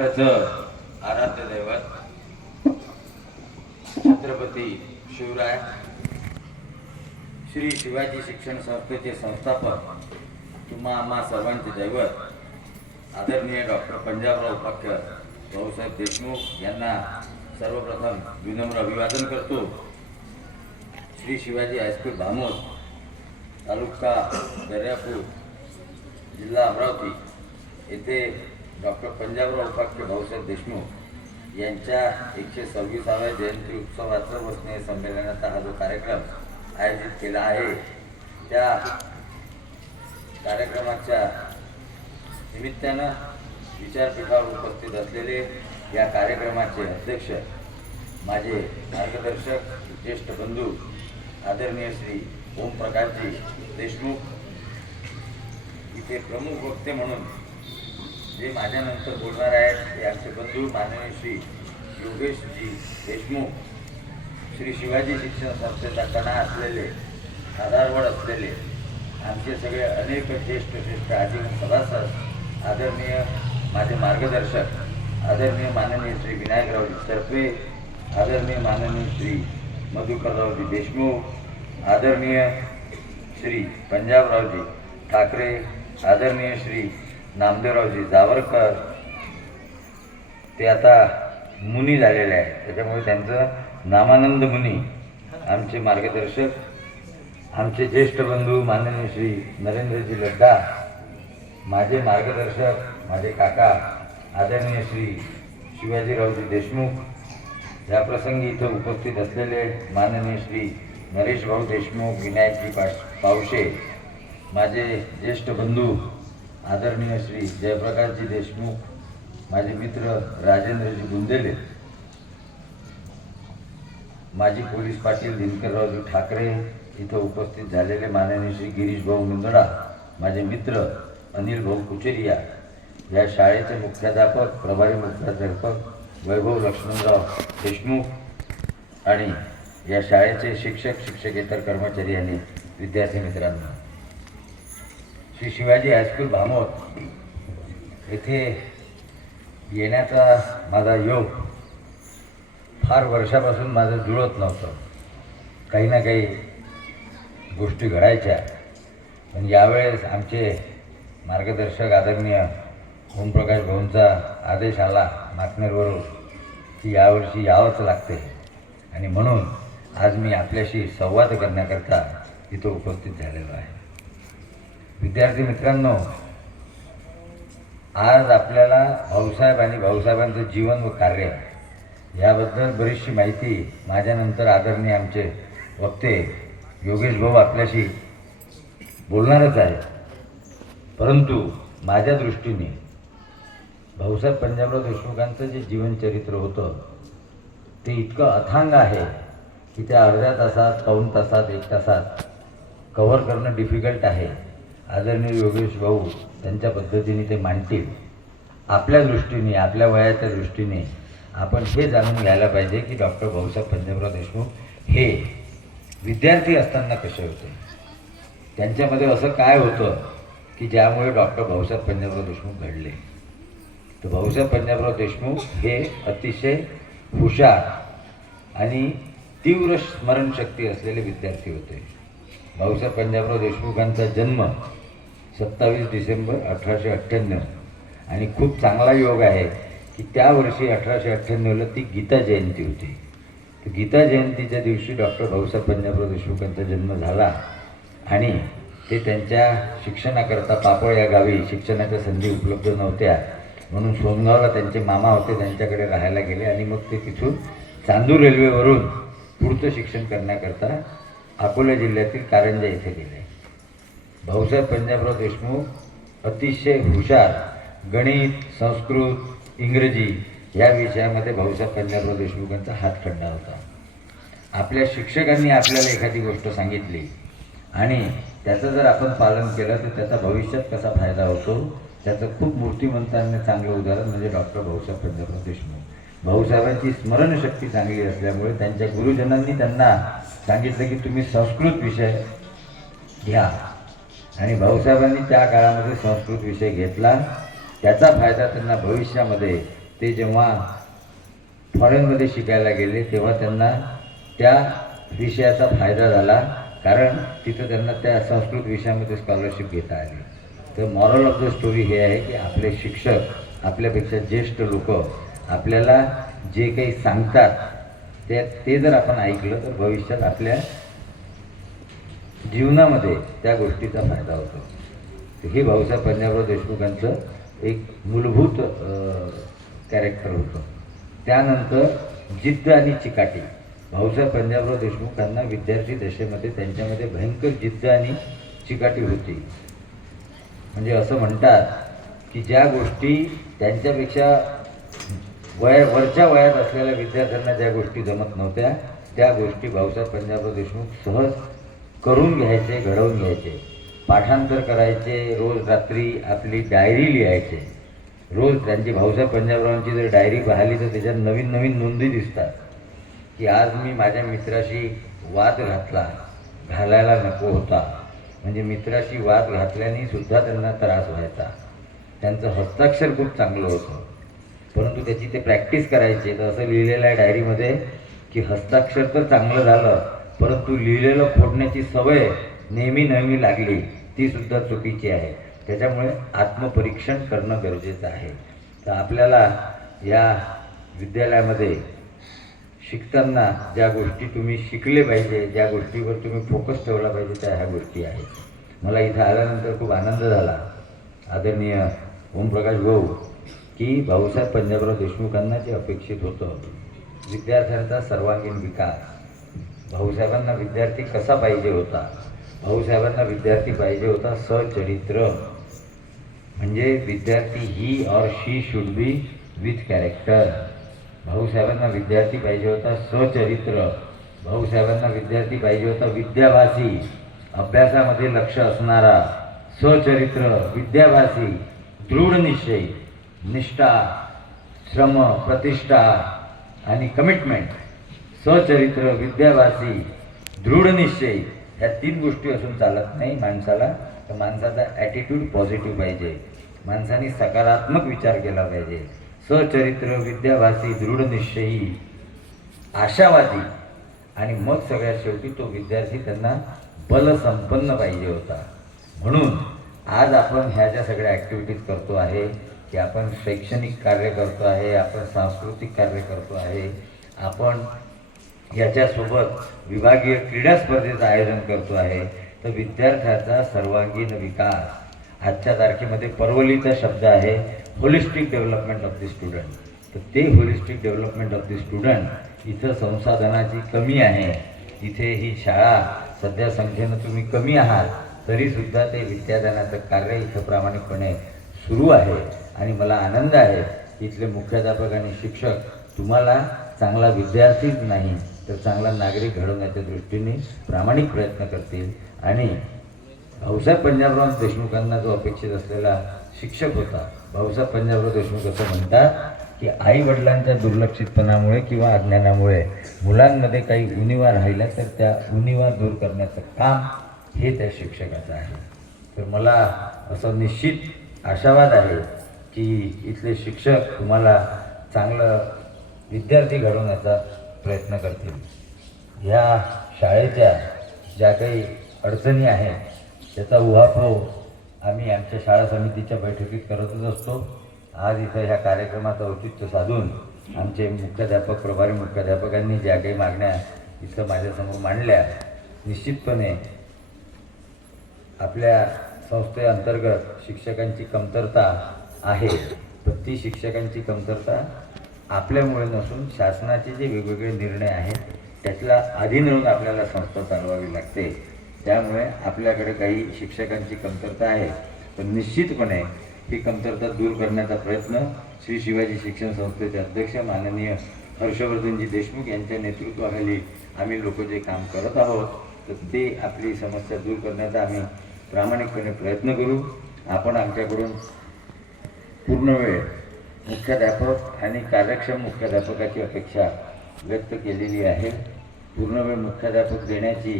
महाराष्ट्राचं आराध्य दैवत छत्रपती शिवराय श्री शिवाजी शिक्षण संस्थेचे संस्थापक तुम्हा आम्हा सर्वांचे दैवत आदरणीय डॉक्टर पंजाबराव उपाख्य भाऊसाहेब देशमुख यांना सर्वप्रथम विनम्र अभिवादन करतो. श्री शिवाजी हायस्कूल भामोद तालुका दर्यापूर जिल्हा अमरावती येथे डॉक्टर पंजाबराव उपाख्य भाऊसाहेब देशमुख यांच्या एकशे सव्वीसाव्या जयंती उत्सवाचं व संमेलनाचा हा जो कार्यक्रम आयोजित केला आहे त्या कार्यक्रमाच्या निमित्तानं विचारपीठावर उपस्थित असलेले या कार्यक्रमाचे अध्यक्ष माझे मार्गदर्शक ज्येष्ठ बंधू आदरणीय श्री ओमप्रकाशजी देशमुख इथे प्रमुख वक्ते म्हणून जे माझ्यानंतर बोलणार आहेत ते आमचे बंधू माननीय श्री योगेशजी देशमुख श्री शिवाजी शिक्षण संस्थेचा कणा असलेले आधारवड असलेले आमचे सगळे अनेक ज्येष्ठ श्रेष्ठ आजीवन सभासद आदरणीय माझे मार्गदर्शक आदरणीय माननीय श्री विनायकरावजी सरपे आदरणीय माननीय श्री मधुकररावजी देशमुख आदरणीय श्री पंजाबरावजी ठाकरे आदरणीय श्री नामदेवरावजी जावरकर ते आता मुनी झालेले आहेत. त्याच्यामुळे त्यांचं नामानंद मुनी आमचे मार्गदर्शक आमचे ज्येष्ठ बंधू माननीय श्री नरेंद्रजी लड्डा माझे मार्गदर्शक माझे काका आदरणीय श्री शिवाजीरावजी देशमुख या प्रसंगी इथं उपस्थित असलेले माननीय श्री नरेश भाऊ देशमुख विनायकजी पाश पावशे माझे ज्येष्ठ बंधू आदरणीय श्री जयप्रकाशजी देशमुख माझे मित्र राजेंद्रजी गुंदेले माजी पोलीस पाटील दिनकररावजी ठाकरे इथं उपस्थित झालेले माननीय श्री गिरीश भाऊ मुंदडा माझे मित्र अनिल भाऊ कुचेरिया या शाळेचे मुख्याध्यापक प्रभारी मुख्याध्यापक वैभव लक्ष्मणराव देशमुख आणि या शाळेचे शिक्षक शिक्षकेतर कर्मचारी आणि विद्यार्थी मित्रांनो. Shri Shivaji high school Bhamod. येथे येण्याचा माझा योग फार वर्षापासून माझं जुळत नव्हतं. काही ना काही गोष्टी घडायच्या. पण यावेळेस आमचे मार्गदर्शक आदरणीय ओमप्रकाश भाऊंचा आदेश आला नाकनेरवरून की यावर्षी यावंच लागते. आणि म्हणून आज मी आपल्याशी संवाद करण्याकरता इथं उपस्थित झालेलो आहे. विद्यार्थी मित्रांनो आज आपल्याला भाऊसाहेब आणि भाऊसाहेबांचं जीवन व कार्य याबद्दल बरीचशी माहिती माझ्यानंतर आदरणीय आमचे वक्ते योगेश भाऊ आपल्याशी बोलणारच आहे परंतु माझ्या दृष्टीने भाऊसाहेब पंजाबराव देशमुखांचं जे जीवनचरित्र होतं ते इतकं अथांग आहे की त्या अर्ध्या तासात पाऊण तासात एक तासात कव्हर करणं डिफिकल्ट आहे. आदरणीय योगेश भाऊ त्यांच्या पद्धतीने ते मांडतील. आपल्या दृष्टीने आपल्या वयाच्या दृष्टीने आपण हे जाणून घ्यायला पाहिजे की डॉक्टर भाऊसाहेब पंजाबराव देशमुख हे विद्यार्थी असताना कसे होते? त्यांच्यामध्ये असं काय होतं की ज्यामुळे डॉक्टर भाऊसाहेब पंजाबराव देशमुख घडले? तर भाऊसाहेब पंजाबराव देशमुख हे अतिशय हुशार आणि तीव्र स्मरणशक्ती असलेले विद्यार्थी होते. भाऊसाहेब पंजाबराव देशमुखांचा जन्म सत्तावीस डिसेंबर अठराशे अठ्ठ्याण्णव. आणि खूप चांगला योग आहे की त्या वर्षी अठराशे अठ्ठ्याण्णवला ती गीता जयंती होती. तर गीता जयंतीच्या दिवशी डॉक्टर भाऊसाहेब पंजाबराव देशमुखांचा जन्म झाला आणि ते त्यांच्या शिक्षणाकरता पापळ या गावी शिक्षणाच्या संधी उपलब्ध नव्हत्या. म्हणून सोनगावला त्यांचे मामा होते त्यांच्याकडे राहायला गेले आणि मग ते तिथून चांदूर रेल्वेवरून पुढचं शिक्षण करण्याकरता अकोला जिल्ह्यातील कारंजा येथे गेले. भाऊसाहेब पंजाबराव देशमुख अतिशय हुशार गणित संस्कृत इंग्रजी या विषयामध्ये भाऊसाहेब पंजाबराव देशमुखांचा हातखंडा होता. आपल्या शिक्षकांनी आपल्याला एखादी गोष्ट सांगितली आणि त्याचं जर आपण पालन केलं तर त्याचा भविष्यात कसा फायदा होतो? त्याचं खूप मूर्तिमंतांनी चांगलं उदाहरण म्हणजे डॉक्टर भाऊसाहेब पंजाबराव देशमुख. भाऊसाहेबांची स्मरणशक्ती चांगली असल्यामुळे त्यांच्या गुरुजनांनी त्यांना सांगितलं की तुम्ही संस्कृत विषय घ्या. आणि भाऊसाहेबांनी त्या काळामध्ये संस्कृत विषय घेतला. त्याचा फायदा त्यांना भविष्यामध्ये ते जेव्हा फॉरेनमध्ये शिकायला गेले तेव्हा त्यांना त्या विषयाचा फायदा झाला. कारण तिथं त्यांना त्या संस्कृत विषयामध्ये स्कॉलरशिप घेता आली. तर मॉरल ऑफ द स्टोरी हे आहे की आपले शिक्षक आपल्यापेक्षा ज्येष्ठ लोक आपल्याला जे काही सांगतात ते ते जर आपण ऐकलं तर भविष्यात आपल्या जीवनामध्ये त्या गोष्टीचा फायदा होतो. हे भाऊसाहेब पंजाबराव देशमुखांचं एक मूलभूत कॅरेक्टर होतं. त्यानंतर जिद्द आणि चिकाटी. भाऊसाहेब पंजाबराव देशमुखांना विद्यार्थी दशेमध्ये त्यांच्यामध्ये भयंकर जिद्द आणि चिकाटी होती. म्हणजे असं म्हणतात की ज्या गोष्टी त्यांच्यापेक्षा वया वरच्या वयात असलेल्या विद्यार्थ्यांना ज्या गोष्टी जमत नव्हत्या त्या गोष्टी भाऊसाहेब पंजाबराव देशमुख सहज करून घ्यायचे घडवून घ्यायचे. पाठांतर करायचे रोज रात्री आपली डायरी लिहायचे. रोज त्यांची भाऊसाहेब पंजाबरावांची जर डायरी पाहिली तर त्याच्यात नवीन नवीन नोंदी दिसतात. की आज मी माझ्या मित्राशी वाद घातला घालायला नको होता. म्हणजे मित्राशी वाद घातल्याने सुद्धा त्यांना त्रास व्हायचा. त्यांचं हस्ताक्षर खूप चांगलं होतं. परंतु त्याची ते प्रॅक्टिस करायची. तर असं लिहिलेलं आहे डायरीमध्ये की हस्ताक्षर तर चांगलं झालं परंतु लिहिलेलं फोडण्याची सवय नेहमी नेहमी लागली ती सुद्धा चुकीची आहे. त्याच्यामुळे आत्मपरीक्षण करणं गरजेचं आहे. तर आपल्याला या विद्यालयामध्ये शिकताना ज्या गोष्टी तुम्ही शिकले पाहिजे ज्या गोष्टीवर तुम्ही फोकस ठेवला पाहिजे त्या ह्या गोष्टी आहेत. मला इथं आल्यानंतर खूप आनंद झाला. आदरणीय ओमप्रकाश भाऊ की भाऊसाहेब पंजाबराव देशमुखांना जे अपेक्षित होतं विद्यार्थ्यांचा सर्वांगीण विकास भाऊसाहेबांना विद्यार्थी कसा पाहिजे होता? भाऊसाहेबांना विद्यार्थी पाहिजे होता सचरित्र. म्हणजे विद्यार्थी he or she should be with character भाऊसाहेबांना विद्यार्थी पाहिजे होता सचरित्र. भाऊसाहेबांना विद्यार्थी पाहिजे होता विद्याभासी. अभ्यासामध्ये लक्ष असणारा सचरित्र विद्याभासी दृढ निश्चय निष्ठा श्रम प्रतिष्ठा आणि कमिटमेंट सचरित्र विद्याभासी दृढ निश्चय या तीन गोष्टी असून चालत नाही माणसाला. तर माणसाचा ॲटिट्यूड पॉझिटिव्ह पाहिजे. माणसाने सकारात्मक विचार केला पाहिजे. सचरित्र विद्याभासी दृढ निश्चयी आशावादी. आणि मग सगळ्यात शेवटी तो विद्यार्थी त्यांना बलसंपन्न पाहिजे होता. म्हणून आज आपण ह्या ज्या सगळ्या ॲक्टिव्हिटीज करतो आहे की आपण शैक्षणिक कार्य करतो आहे आपण सांस्कृतिक कार्य करतो आहे आपण याच्यासोबत विभागीय क्रीडा स्पर्धेचं आयोजन करतो आहे. तर विद्यार्थ्याचा सर्वांगीण विकास. आजच्या तारखेमध्ये परवलीचा शब्द आहे holistic development of the student तर ते holistic development of the student इथं संसाधनाची कमी आहे. इथे ही शाळा सध्या संख्येनं तुम्ही कमी आहात तरीसुद्धा ते विद्यादानाचं कार्य इथं प्रामाणिकपणे सुरू आहे. आणि मला आनंद आहे इथले मुख्याध्यापक आणि शिक्षक तुम्हाला चांगला विद्यार्थीच नाही. तर चांगला नागरिक घडवण्याच्या दृष्टीने प्रामाणिक प्रयत्न करतील. आणि भाऊसाहेब पंजाबराव देशमुखांना जो अपेक्षित असलेला शिक्षक होता भाऊसाहेब पंजाबराव देशमुख असं म्हणतात की आई वडिलांच्या दुर्लक्षितपणामुळे किंवा अज्ञानामुळे मुलांमध्ये काही उणिवा राहिल्या तर त्या उणिवा दूर करण्याचं काम हे त्या शिक्षकाचं आहे. तर मला असं निश्चित आशावाद आहे की इथले शिक्षक तुम्हाला चांगलं विद्यार्थी घडवण्याचा प्रयत्न करतील. ह्या शाळेच्या ज्या काही अडचणी आहेत त्याचा उहापोह आम्ही आमच्या शाळा समितीच्या बैठकीत करतच असतो. आज इथं ह्या कार्यक्रमाचं औचित्य साधून आमचे मुख्याध्यापक प्रभारी मुख्याध्यापकांनी ज्या काही मागण्या इथं माझ्यासमोर मांडल्या निश्चितपणे आपल्या संस्थेअंतर्गत शिक्षकांची कमतरता आहे. पण ती शिक्षकांची कमतरता आपल्यामुळे नसून शासनाचे जे वेगवेगळे निर्णय आहेत त्यातला अधीन होऊन आपल्याला संस्था चालवावी लागते. त्यामुळे आपल्याकडे काही शिक्षकांची कमतरता आहे. पण निश्चितपणे ही कमतरता दूर करण्याचा प्रयत्न श्री शिवाजी शिक्षण संस्थेचे अध्यक्ष माननीय हर्षवर्धनजी देशमुख यांच्या नेतृत्वाखाली आम्ही लोक जे काम करत आहोत तर ते आपली समस्या दूर करण्याचा आम्ही प्रामाणिकपणे प्रयत्न करू. आपण आमच्याकडून पूर्ण वेळ मुख्याध्यापक आणि कार्यक्षम मुख्याध्यापकाची अपेक्षा व्यक्त केलेली आहे. पूर्ण वेळ मुख्याध्यापक देण्याची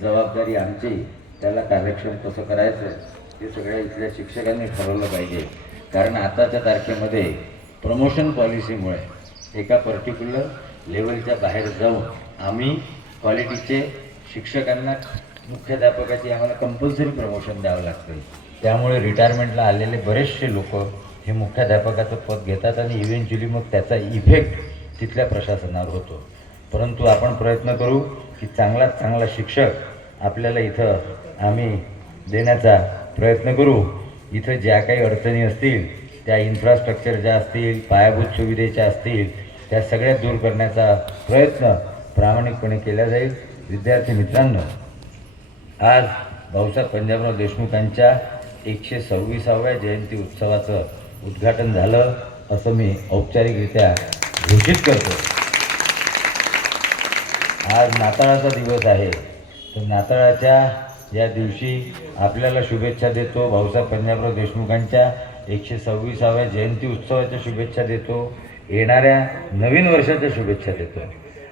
जबाबदारी आमची त्याला कार्यक्षम कसं करायचं ते सगळ्या इथल्या शिक्षकांनी ठरवलं पाहिजे. कारण आताच्या तारखेमध्ये प्रमोशन पॉलिसीमुळे एका पर्टिक्युलर लेवलच्या बाहेर जाऊन आम्ही क्वालिटीचे शिक्षकांना मुख्याध्यापकाची आम्हाला कंपल्सरी प्रमोशन द्यावं लागतं त्यामुळे रिटायरमेंटला आलेले बरेचसे लोक हे मुख्याध्यापकाचं पद घेतात आणि इव्हेंच्युअली मग त्याचा इफेक्ट तिथल्या प्रशासनावर होतो. परंतु आपण प्रयत्न करू की चांगलाच चांगला शिक्षक आपल्याला इथं आम्ही देण्याचा प्रयत्न करू. इथं ज्या काही अडचणी असतील त्या इन्फ्रास्ट्रक्चर ज्या असतील पायाभूत सुविधेच्या असतील त्या सगळ्या दूर करण्याचा प्रयत्न प्रामाणिकपणे केला जाईल. विद्यार्थी मित्रांनो आज भाऊसाहेब पंजाबराव देशमुखांच्या एकशे सव्वीसाव्या जयंती उत्सवाचं उद्घाटन झालं असं मी औपचारिकरित्या घोषित करतो. आज नाताळाचा दिवस आहे. तर नाताळाच्या या दिवशी आपल्याला शुभेच्छा देतो. भाऊसाहेब पंजाबराव देशमुखांच्या एकशे सव्वीसाव्या जयंती उत्सवाच्या शुभेच्छा देतो. येणाऱ्या नवीन वर्षाच्या शुभेच्छा देतो.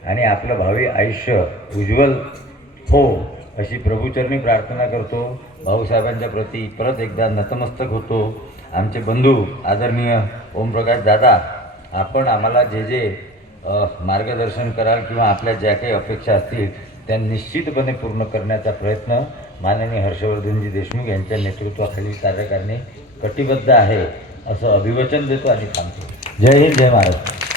आणि आपलं भावी आयुष्य उज्ज्वल हो. अशी प्रभूचरणी प्रार्थना करतो. भाऊसाहेबांच्या प्रती परत एकदा नतमस्तक होतो. आमचे बंधू आदरणीय ओमप्रकाश दादा आपण आम्हाला जे जे मार्गदर्शन कराल किंवा आपल्या ज्या काही अपेक्षा असतील त्या निश्चितपणे पूर्ण करण्याचा प्रयत्न माननीय हर्षवर्धनजी देशमुख यांच्या नेतृत्वाखालील कार्यकारिणी कटिबद्ध आहे असं अभिवचन देतो आणि थांबतो. जय हिंद जय महाराष्ट्र.